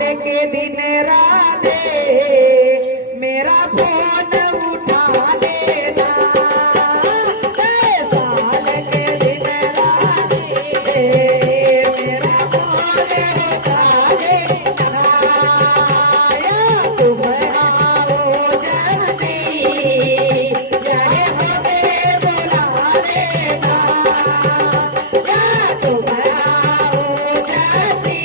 के दिन राधे मेरा फोन उठा लेना। साल के दिन राधे मेरा फोन उठा लेना। या तुम आओ जल्दी जय हमें बुला लेना। या तुम आओ जल्दी